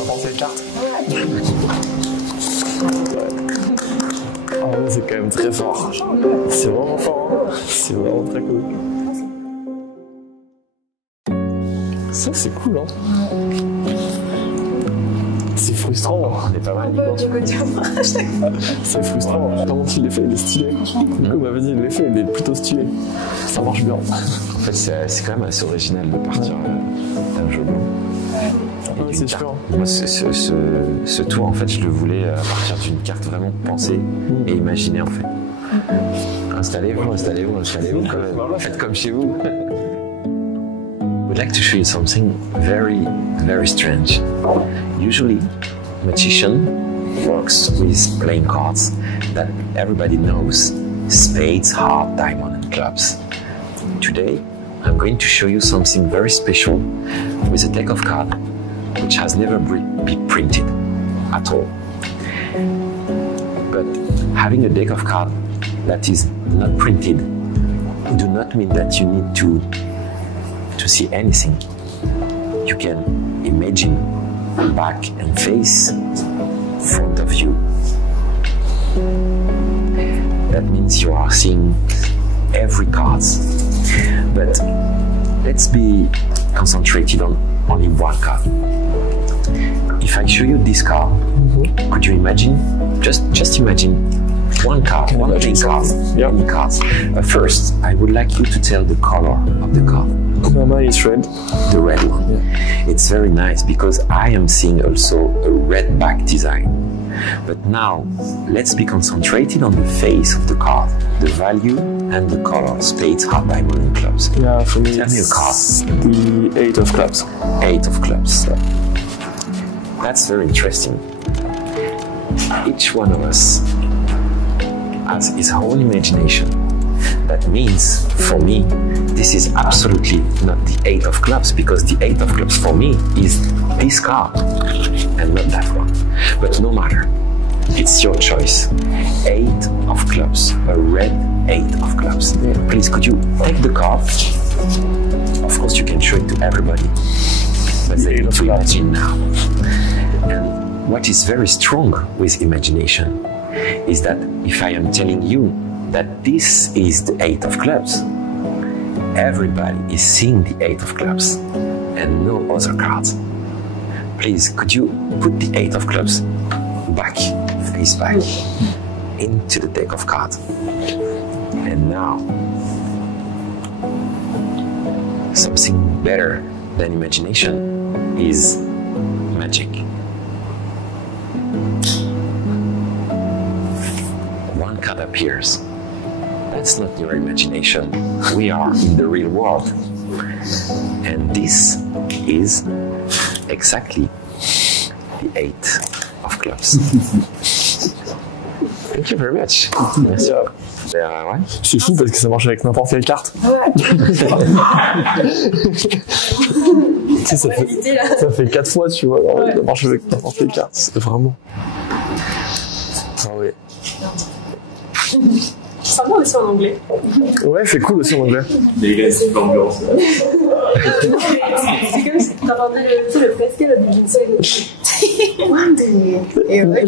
n'importe quelle carte. Ah ouais, c'est quand même très fort. C'est vraiment fort, hein. C'est vraiment très cool. Ça, c'est cool, hein. C'est frustrant, hein. On est pas mal. C'est frustrant. Comment tu l'as fait? Il est stylé. Du coup, bah vas-y, l'effet, il est plutôt stylé. Ça marche bien. En fait, c'est quand même assez original de partir d'un jeu blanc. Ouais, c'est sûr. Moi, ce tour, en fait, je le voulais à partir d'une carte vraiment pensée et imaginée, en fait. Installez-vous, quand même. Faites comme chez vous. I would like to show you something very, very strange. Usually, magician works with playing cards that everybody knows: spades, heart, diamond, and clubs. Today, I'm going to show you something very special with a deck of cards which has never been printed at all. But having a deck of cards that is not printed do not mean that you need to see anything. You can imagine back and face front of you. That means you are seeing every card. But let's be concentrated on only one card. If I show you this card, could you imagine? Just imagine one card, one playing card, any cards. First, I would like you to tell the color of the card. Mine is red. The red one. Yeah. It's very nice because I am seeing also a red back design. But now, let's be concentrated on the face of the card, the value and the color, spades, heart, diamond, and clubs. Yeah, for me, tell me a card. The 8 of clubs. 8 of clubs. Yeah. That's very interesting. Each one of us has his own imagination. That means, for me, this is absolutely not the 8 of clubs, because the 8 of clubs for me is this card and not that one. But no matter, it's your choice. 8 of clubs, a red 8 of clubs. Yeah. Please, could you take the card? Of course, you can show it to everybody, but they need to imagine now. And what is very strong with imagination is that if I am telling you that this is the 8 of clubs, everybody is seeing the 8 of clubs and no other cards. Please, could you put the 8 of clubs back, face back, into the deck of cards? And now, something better than imagination is magic. One card appears. That's not your imagination. We are in the real world. And this is exactly the 8 of clubs. Thank you very much. Merci. Ouais. C'est fou parce que ça marche avec n'importe quelle carte. Ouais. Tu sais, ça fait 4 fois, tu vois. Alors, ça marche avec n'importe quelle carte. C'est vraiment. Ah ouais. C'est sympa aussi en anglais. Ouais, c'est cool aussi en anglais. Négative ambiance. C'est comme si tu entendais le fresque là, du Jinsen. Et ouais,